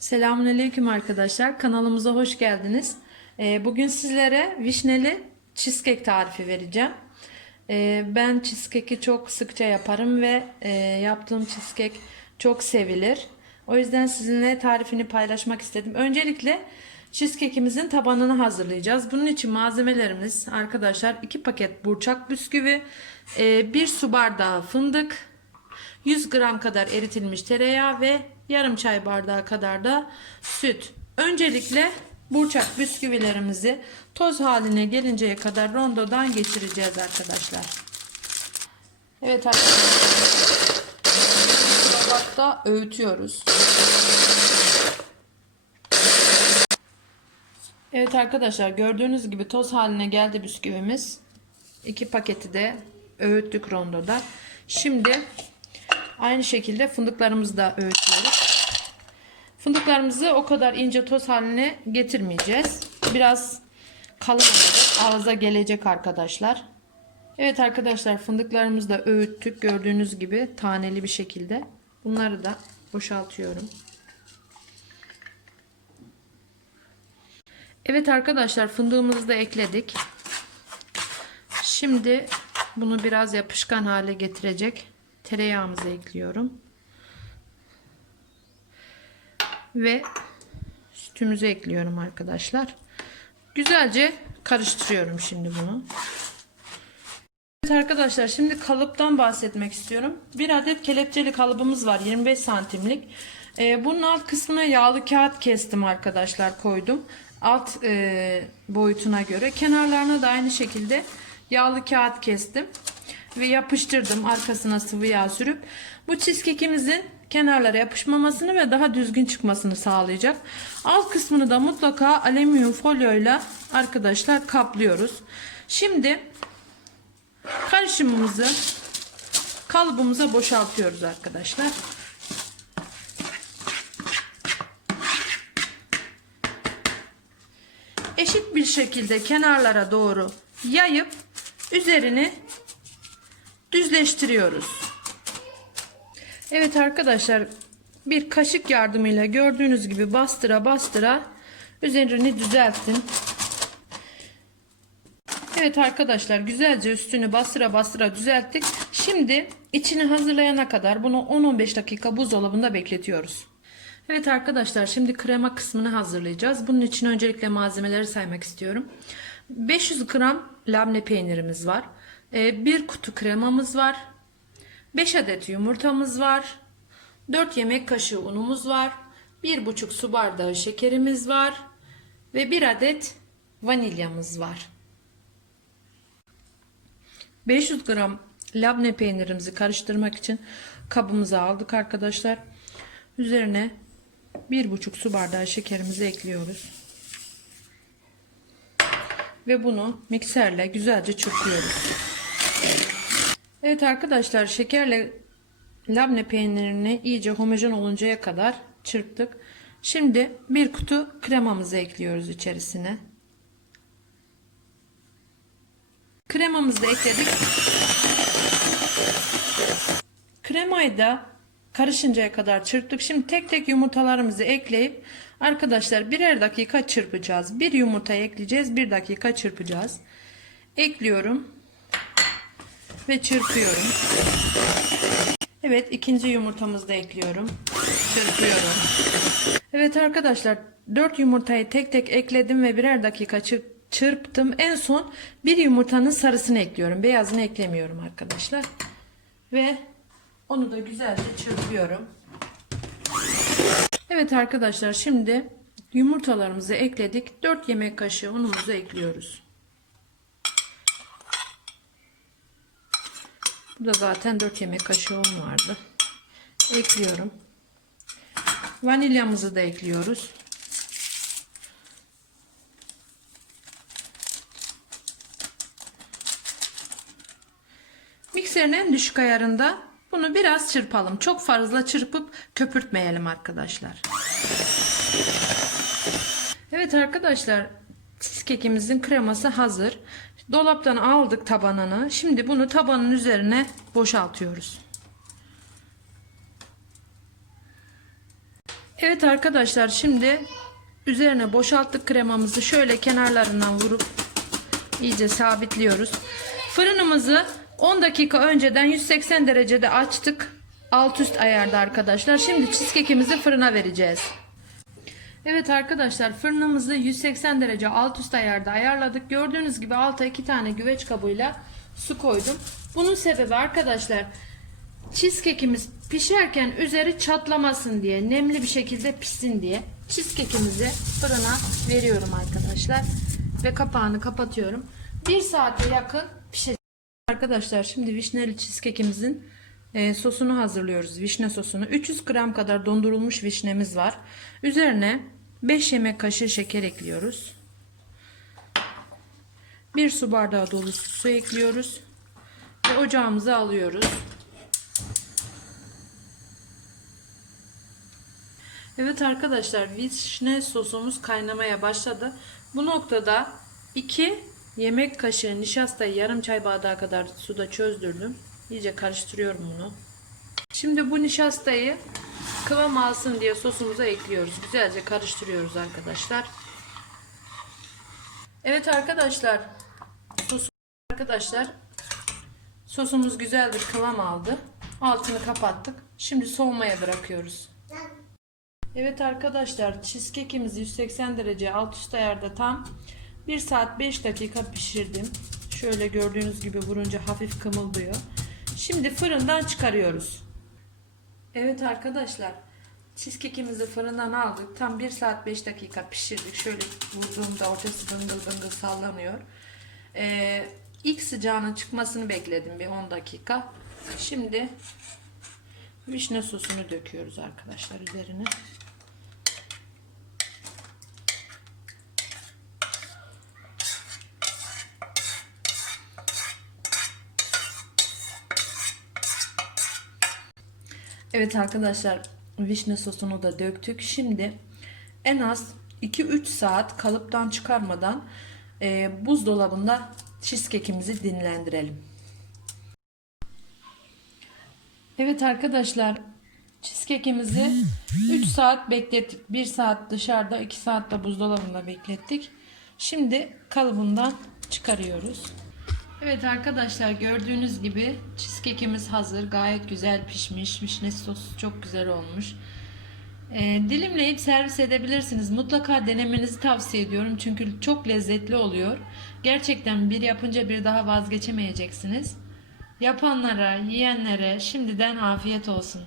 Selamünaleyküm arkadaşlar. Kanalımıza hoş geldiniz. Ee, Bugün sizlere vişneli cheesecake tarifi vereceğim. Ee, Ben cheesecake'i çok sıkça yaparım ve e, yaptığım cheesecake çok sevilir. O yüzden sizinle tarifini paylaşmak istedim. Öncelikle cheesecake'imizin tabanını hazırlayacağız. Bunun için malzemelerimiz arkadaşlar 2 paket burçak bisküvi, 1 su bardağı fındık, 100 gram kadar eritilmiş tereyağı ve yarım çay bardağı kadar da süt. Öncelikle burçak bisküvilerimizi toz haline gelinceye kadar rondodan geçireceğiz arkadaşlar. Evet arkadaşlar. Tabakta öğütüyoruz. Evet arkadaşlar gördüğünüz gibi toz haline geldi bisküvimiz. İki paketi de öğüttük rondoda. Şimdi Aynı şekilde fındıklarımızı da öğütüyoruz. Fındıklarımızı o kadar ince toz haline getirmeyeceğiz. Biraz kalın olacak. Ağza gelecek arkadaşlar. Evet arkadaşlar fındıklarımızı da öğüttük. Gördüğünüz gibi taneli bir şekilde. Bunları da boşaltıyorum. Evet arkadaşlar fındığımızı da ekledik. Şimdi bunu biraz yapışkan hale getirecek tereyağımızı ekliyorum. Ve sütümüzü ekliyorum arkadaşlar. Güzelce karıştırıyorum şimdi bunu. Evet arkadaşlar şimdi kalıptan bahsetmek istiyorum. Bir adet kelepçeli kalıbımız var 25 santimlik. Ee, bunun alt kısmına yağlı kağıt kestim arkadaşlar koydum. Alt e, boyutuna göre. Kenarlarına da aynı şekilde yağlı kağıt kestim ve yapıştırdım arkasına sıvı yağ sürüp bu cheesecake'imizin kenarlara yapışmamasını ve daha düzgün çıkmasını sağlayacak. Alt kısmını da mutlaka alüminyum folyoyla arkadaşlar kaplıyoruz. Şimdi karışımımızı kalıbımıza boşaltıyoruz arkadaşlar. Eşit bir şekilde kenarlara doğru yayıp üzerini düzleştiriyoruz. Evet arkadaşlar bir kaşık yardımıyla gördüğünüz gibi bastıra bastıra üzerini düzeltin. Evet arkadaşlar güzelce üstünü bastıra bastıra düzelttik. Şimdi içini hazırlayana kadar bunu 10-15 dakika buzdolabında bekletiyoruz. Evet arkadaşlar şimdi krema kısmını hazırlayacağız. Bunun için öncelikle malzemeleri saymak istiyorum. 500 gram labne peynirimiz var. Ee, bir kutu kremamız var. 5 adet yumurtamız var. 4 yemek kaşığı unumuz var. 1,5 su bardağı şekerimiz var. Ve 1 adet vanilyamız var. 500 gram labne peynirimizi karıştırmak için kabımıza aldık arkadaşlar. Üzerine 1,5 su bardağı şekerimizi ekliyoruz. Ve bunu mikserle güzelce çırpıyoruz. Evet arkadaşlar şekerle labne peynirini iyice homojen oluncaya kadar çırptık. Şimdi bir kutu kremamızı ekliyoruz içerisine. Kremamızı da ekledik. Kremayı da karışıncaya kadar çırptık. Şimdi tek tek yumurtalarımızı ekleyip arkadaşlar birer dakika çırpacağız. Bir yumurta ekleyeceğiz. Bir dakika çırpacağız. Ekliyorum ve çırpıyorum. Evet ikinci yumurtamızı da ekliyorum. Çırpıyorum. Evet arkadaşlar 4 yumurtayı tek tek ekledim ve birer dakika çırptım. En son bir yumurtanın sarısını ekliyorum. Beyazını eklemiyorum arkadaşlar. Ve onu da güzelce çırpıyorum. Evet arkadaşlar şimdi yumurtalarımızı ekledik. 4 yemek kaşığı unumuzu ekliyoruz. Burada zaten 4 yemek kaşığı un vardı. Ekliyorum. Vanilyamızı da ekliyoruz. Mikserin en düşük ayarında bunu biraz çırpalım. Çok fazla çırpıp köpürtmeyelim arkadaşlar. Evet arkadaşlar cheesecake'imizin kreması hazır. Dolaptan aldık tabanını. Şimdi bunu tabanın üzerine boşaltıyoruz. Evet arkadaşlar şimdi üzerine boşalttık kremamızı şöyle kenarlarından vurup iyice sabitliyoruz. Fırınımızı 10 dakika önceden 180 derecede açtık. Alt üst ayarda arkadaşlar. Şimdi cheesecake'imizi fırına vereceğiz. Evet arkadaşlar fırınımızı 180 derece alt üst ayarda ayarladık. Gördüğünüz gibi alta iki tane güveç kabıyla su koydum. Bunun sebebi arkadaşlar cheesecake'imiz pişerken üzeri çatlamasın diye, nemli bir şekilde pişsin diye cheesecake'imizi fırına veriyorum arkadaşlar. Ve kapağını kapatıyorum. Bir saate yakın pişecek. Arkadaşlar şimdi vişneli cheesecake'imizin e, sosunu hazırlıyoruz. Vişne sosunu. 300 gram kadar dondurulmuş vişnemiz var. Üzerine 5 yemek kaşığı şeker ekliyoruz. 1 su bardağı dolusu su ekliyoruz. Ve ocağımıza alıyoruz. Evet arkadaşlar vişne sosumuz kaynamaya başladı. Bu noktada 2 yemek kaşığı nişastayı yarım çay bardağı kadar suda çözdürdüm. İyice karıştırıyorum bunu. Şimdi bu nişastayı kıvam alsın diye sosumuza ekliyoruz. Güzelce karıştırıyoruz arkadaşlar. Evet arkadaşlar. Sos arkadaşlar sosumuz güzel bir kıvam aldı. Altını kapattık. Şimdi soğumaya bırakıyoruz. Evet arkadaşlar cheesecake'imizi 180 derece alt üst ayarda tam 1 saat 5 dakika pişirdim. Şöyle gördüğünüz gibi vurunca hafif kımıldıyor. Şimdi fırından çıkarıyoruz. Evet arkadaşlar cheesecake'imizi fırından aldık. Tam 1 saat 5 dakika pişirdik. Şöyle vurduğumda ortası bıngıl bıngıl sallanıyor. Ee, ilk sıcağının çıkmasını bekledim bir 10 dakika. Şimdi vişne sosunu döküyoruz arkadaşlar üzerine. Evet arkadaşlar vişne sosunu da döktük. Şimdi en az 2-3 saat kalıptan çıkarmadan e, buzdolabında cheesecake'imizi dinlendirelim. Evet arkadaşlar cheesecake'imizi 3 saat beklettik. 1 saat dışarıda 2 saat de buzdolabında beklettik. Şimdi kalıbından çıkarıyoruz. Evet arkadaşlar gördüğünüz gibi cheesecake'imiz hazır. Gayet güzel pişmiş. Vişne sosu çok güzel olmuş. Ee, dilimleyip servis edebilirsiniz. Mutlaka denemenizi tavsiye ediyorum. Çünkü çok lezzetli oluyor. Gerçekten bir yapınca bir daha vazgeçemeyeceksiniz. Yapanlara, yiyenlere şimdiden afiyet olsun.